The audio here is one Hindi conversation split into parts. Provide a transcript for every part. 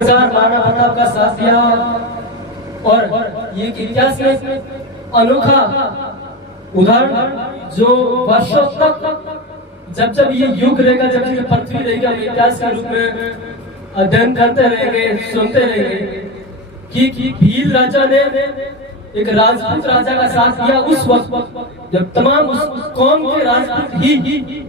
मानवता का साथ दिया और ये इतिहास में अनोखा उदाहरण जो वर्षों तक जब ये युग रहेगा, जब ये पृथ्वी रहेगा, हम इतिहास के रूप में अध्ययन करते रहेंगे, सुनते रहेंगे कि भील राजा ने एक राजपूत राजा का साथ दिया उस वक्त जब तमाम उस कौम के राजपूत ही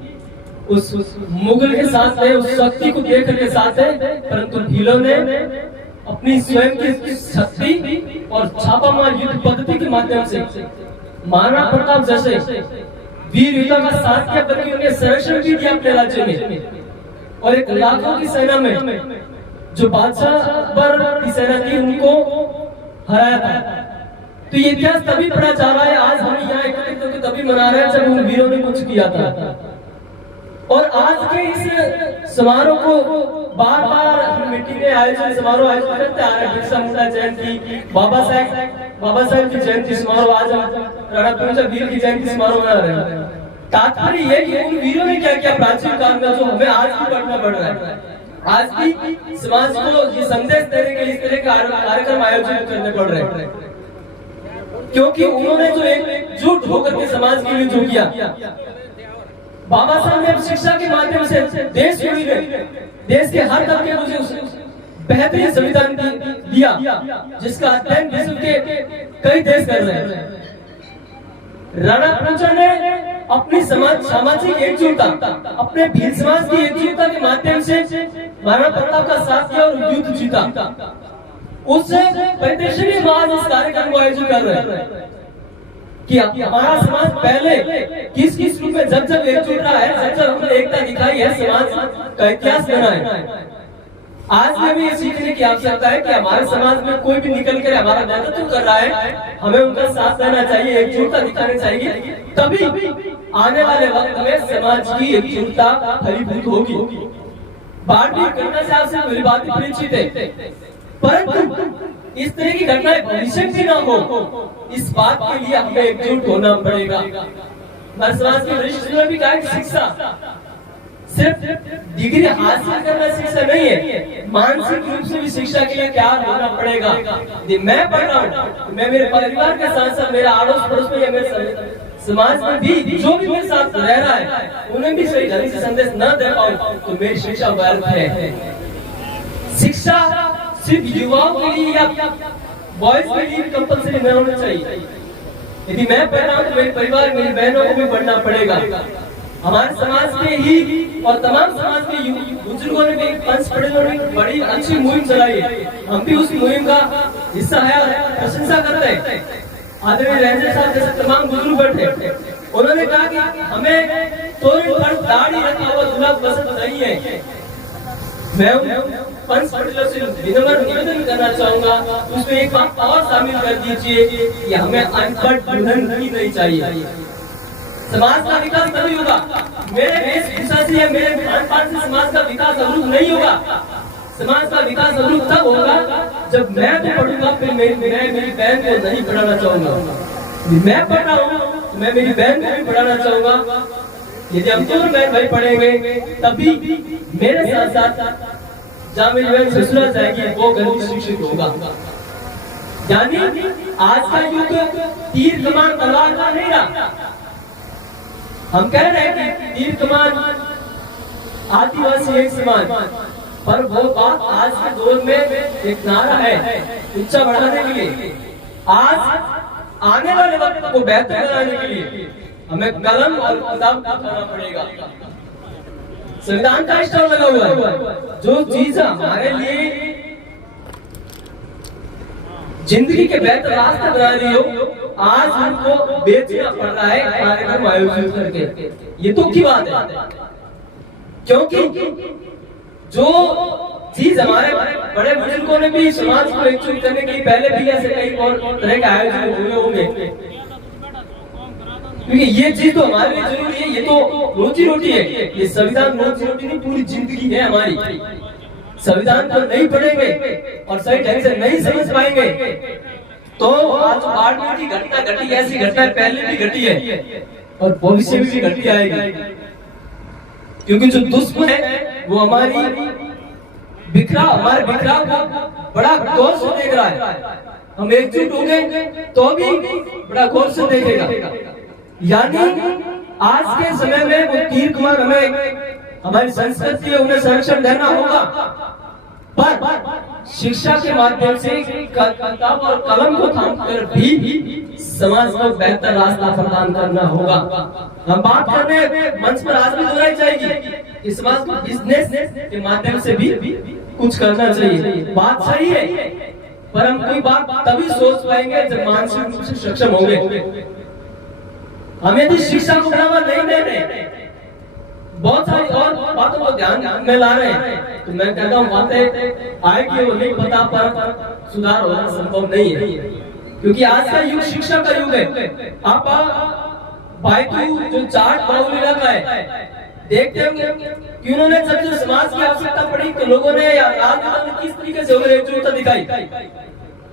उस मुगल के साथ है, उस शक्ति को देख के साथ है, परंतु भीलों ने अपनी स्वयं की शक्ति और छापामार युद्ध पद्धति के माध्यम से महाराणा प्रताप जैसे वीर योद्धा का साथ किया, बल्कि उन्हें संरक्षण भी दिया अपने राज्य में। और एक लाखों की सेना में जो बादशाह अकबर की सेना थी उनको हराया था। तो ये इतिहास तभी पढ़ा जा रहा है, आज हम यहाँ एकत्रित होकर तभी मना रहे हैं जब उन वीरों ने कुछ किया था। और आज के इस समारोह को बार बार मिट्टी में आयोजन समारोह आयोजित करते आ रहे हैं। बिरसा मुंडा जयंती, बाबा साहब की जयंती समारोह, आज हम राणा प्रताप वीर की जयंती समारोह मना रहे हैं। तात्पर्य ये कि उन वीरों ने क्या किया प्राचीन काल में, जो हमें आज भी पढ़ना पड़ रहा है। आज भी समाज को ये संदेश देने के इस तरह के कार्यक्रम आयोजित करने पड़ रहे हैं, क्योंकि उन्होंने जो एकजुट होकर के समाज के लिए जो किया। बाबा साहब ने शिक्षा के माध्यम से देश के हर तबके को मुझे बेहतरीन संविधान दिया, जिसका अध्ययन विश्व के कई देश कर रहे हैं। राणा प्रताप ने अपनी सामाजिक एकजुटता, अपने भील समाज की एकजुटता के माध्यम से महाराणा प्रताप का साथ दिया और युद्ध जीता। उस परिदृश्य में आज इस कार्यक्रम को आयोजित कर रहे हैं कि हमारा समाज पहले किस रूप में जब एकजुट रहा है, जब हमने एकता दिखाई है, समाज का इतिहास बना है। आज में भी ये सीखने की आवश्यकता है कि हमारे समाज में कोई भी निकल कर हमारा नेतृत्व कर रहा है, हमें उनका साथ देना चाहिए, एकजुटता दिखानी चाहिए, तभी आने वाले वक्त में समाज की एकजुटता फलीभूत होगी। बातचीत करने से आपसे मेरी बातें परिचित है, परंतु इस तरह की घटनाएं भविष्य में ना हो, इस बात के लिए हमें एकजुट होना पड़ेगा। हमारे समाज के वरिष्ठ ने भी कहा कि शिक्षा सिर्फ डिग्री हासिल करना शिक्षा नहीं है, मानसिक रूप से भी शिक्षा के लिए तैयार होना पड़ेगा। मैं पढ़ रहा हूँ, मैं मेरे परिवार के साथ साथ मेरे आड़ोस पड़ोस में या मेरे समाज में भी जो भी मेरे साथ रह रहा है उन्हें भी सही ढंग से संदेश न दे पाऊं तो मेरी शिक्षा व्यर्थ है। शिक्षा सिर्फ युवाओं के लिए या बॉयज के लिए कंपलसरी नहीं होना चाहिए। यदि मैं पढ़ रहा हूँ तो मेरे परिवार, मेरी बहनों को भी पढ़ना पड़ेगा। हमारे समाज के ही और तमाम समाज के बुजुर्गों ने भी पंच पढ़े बड़ी अच्छी मुहिम चलाई है, हम भी उस मुहिम का हिस्सा है, प्रशंसा करते हैं। आदरणीय रंजन साहब जैसे तमाम बुजुर्ग बैठे, उन्होंने कहा कि हमें दाढ़ी रखा हुआ दूल्हा पसंद नहीं है। मैं पंच पटेलों से विनम्र निवेदन करना चाहूंगा, उसमें एक बात और शामिल कर दीजिए कि हमें अनपढ़ दुल्हन ही नहीं चाहिए। समाज का विकास तभी होगा, मेरे वेशभूषा से या मेरे खान-पान से समाज का विकास अवरुद्ध नहीं होगा। समाज का विकास अवरुद्ध तब होगा जब मैं तो पढ़ूंगा, फिर मेरी बहन को नहीं पढ़ाना चाहूंगा। मैं पढ़ रहा हूँ, मैं मेरी बहन को भी पढ़ाना चाहूंगा। यदि हम दोनों बहन भाई पढ़ेंगे तभी मेरे साथ साथ जहाँ मेरी बहन ससुराल जाएगी वो घर भी शिक्षित होगा। यानी आज का युग तीर कमान तलवार का नहीं रहा। हम कह रहे हैं कि तीर कमान आदिवासी एक समान, पर वो बात आज के दौर में एक नारा है उच्चा बढ़ाने के लिए। आज आने वाले वक्त को बेहतर बनाने के लिए हमें कलम और किताब उठाना पड़ेगा। संविधान का स्टॉल लगा हुआ है, जो चीज हमारे लिए जिंदगी के बेहतर रास्ते बना रही हो, आज हमको बेचना पड़ रहा है कार्यक्रम आयोजित करके। ये तो की बात है, क्योंकि जो चीज हमारे बड़े बुजुर्गों ने भी समाज को एकजुट करने के लिए पहले भी ऐसे कई और तरह के आयोजन हुए होंगे, क्योंकि ये चीज तो हमारे लिए जरूरी है। ये तो रोजी रोटी है, ये संविधान रोजी रोटी नहीं पूरी जिंदगी है हमारी। संविधान को नहीं पढ़ेंगे और सही ढंग से नहीं समझ पाएंगे तो आज बाढ़ की घटना घटी, ऐसी घटना पहले भी घटी है और भविष्य में भी घटी आएगी, क्योंकि जो दुश्मन है वो हमारी हमारे बिखराव को बड़ा गौर से देख रहा है। हम एकजुट होंगे तो भी बड़ा गौर से देखेगा। यानी आज के समय में वो तीर कमान हमें हमारी संस्कृति है उन्हें संरक्षण देना होगा, पर शिक्षा के माध्यम से किताब और कलम को थामकर भी समाज को बेहतर रास्ता प्रदान करना होगा। हम बात करने मंच पर आज भी दोहराई जाएगी कि समाज को बिजनेस के माध्यम से भी कुछ करना चाहिए। बात सही है, पर हम कोई बात तभी सोच पाएंगे जब मानसिक रूप से सक्षम होंगे। हम यदि शिक्षा को बढ़ावा नहीं दे रहे, बहुत सारी और बातों को ध्यान में ला रहे हैं, तो मैं कहता हूँ बातें आएगी वो नहीं पता, पर सुधार होना संभव नहीं है, क्योंकि आज का युग शिक्षा का युग है। आप बाइटू जो चार्ट बाहुली लगा है देखते होंगे कि उन्होंने जब जो समाज की आवश्यकता पड़ी तो लोगों ने या राजनेता ने किस तरीके से एकजुटता दिखाई।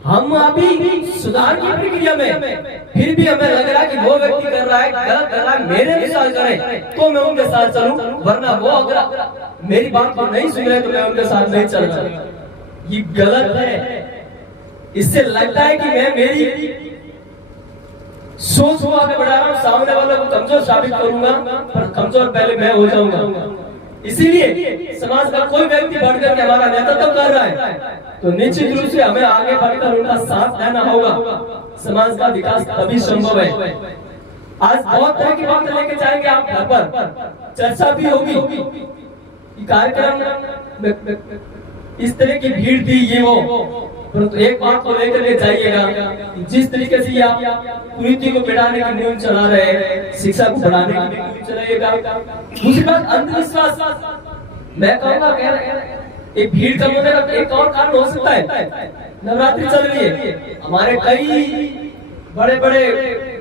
हम अभी सुधार की प्रक्रिया में, फिर भी हमें लग रहा है कि वो व्यक्ति कर रहा है गलत कर रहा है, मेरे अनुसार करे तो मैं उनके साथ चलूं, वरना वो अगर मेरी बात को नहीं सुन रहे तो मैं उनके साथ नहीं चल रहा। ये गलत है। इससे लगता है कि मैं मेरी सोच को आगे बढ़ा रहा हूं, सामने वाले को कमजोर साबित करूंगा, पर कमजोर पहले मैं हो जाऊंगा। इसीलिए समाज का कोई व्यक्ति बढ़कर के हमारा नेतृत्व कर रहा है तो निश्चित रूप से हमें आगे बढ़कर उनका साथ देना होगा। समाज का विकास तभी संभव है। आज बहुत तरह की बातें लेके जाएंगे आप घर पर, चर्चा भी होगी। कार्यक्रम इस तरह की भीड़ थी ये वो, परंतु एक बात को लेकर के जाइएगा, जिस तरीके से आप कुरीति को मिटाने की मुहिम चला रहे हैं, शिक्षा को बढ़ाने की मुहिम चलाइएगा। दूसरी बात अंधविश्वास, मैं कहूँगा एक भीड़ कम होने का एक और कारण हो सकता है, नवरात्रि चल रही है, हमारे कई बड़े बड़े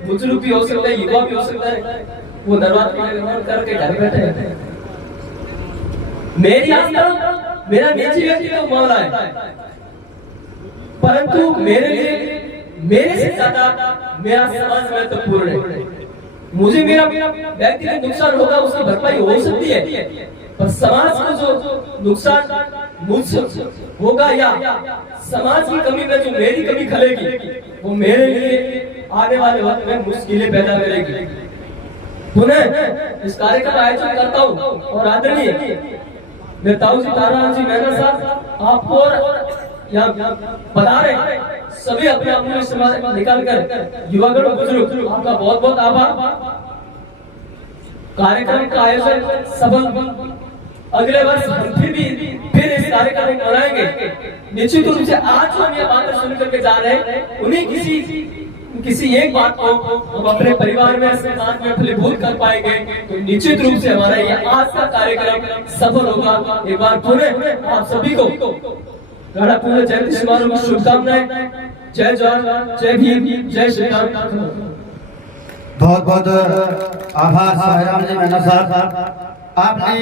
बुजुर्ग भी हो सकते हैं, युवा भी हो सकता है, वो नवरात्रि करके घर बैठे हैं। मेरी आस्था मेरा निजी व्यक्तिगत मामला है, परंतु मेरे लिए मेरे से ज्यादा मेरा समाज महत्वपूर्ण है। मुझे मेरा व्यक्तिगत नुकसान होगा उसकी भरपाई हो सकती है, पर समाज को जो नुकसान मुझसे होगा या समाज की कमी में जो मेरी कमी खलेगी वो मेरे लिए आने वाले वक्त में मुश्किलें पैदा करेगी। पुनः इस कार्यक्रम का आयोजन करता हूँ और आदरणीय मैं ताऊ जी ताराराम जी मेहरा साहब आपको यहाँ बता रहे सभी अपने अपने समाज निकाल कर युवागण बुजुर्ग आपका बहुत बहुत आभार। कार्यक्रम का आयोजन सफल अगले वर्ष हम फिर इस कार्यक्रम को मनाएंगे। निश्चित रूप से आज जो हम ये बातें सुन करके जा रहे हैं उन्हीं किसी एक बात को हम अपने परिवार में समाज में फलीभूत कर पाएंगे तो निश्चित रूप से हमारा ये आज का कार्यक्रम सफल होगा। एक बार पुनः आप सभी को राणा पूर्ण जयंती समारोह की शुभकामनाएं। जय जवान, जय भीम, जय श्री राम। बहुत बहुत आभार साहब जी मेहरा साहब, आपने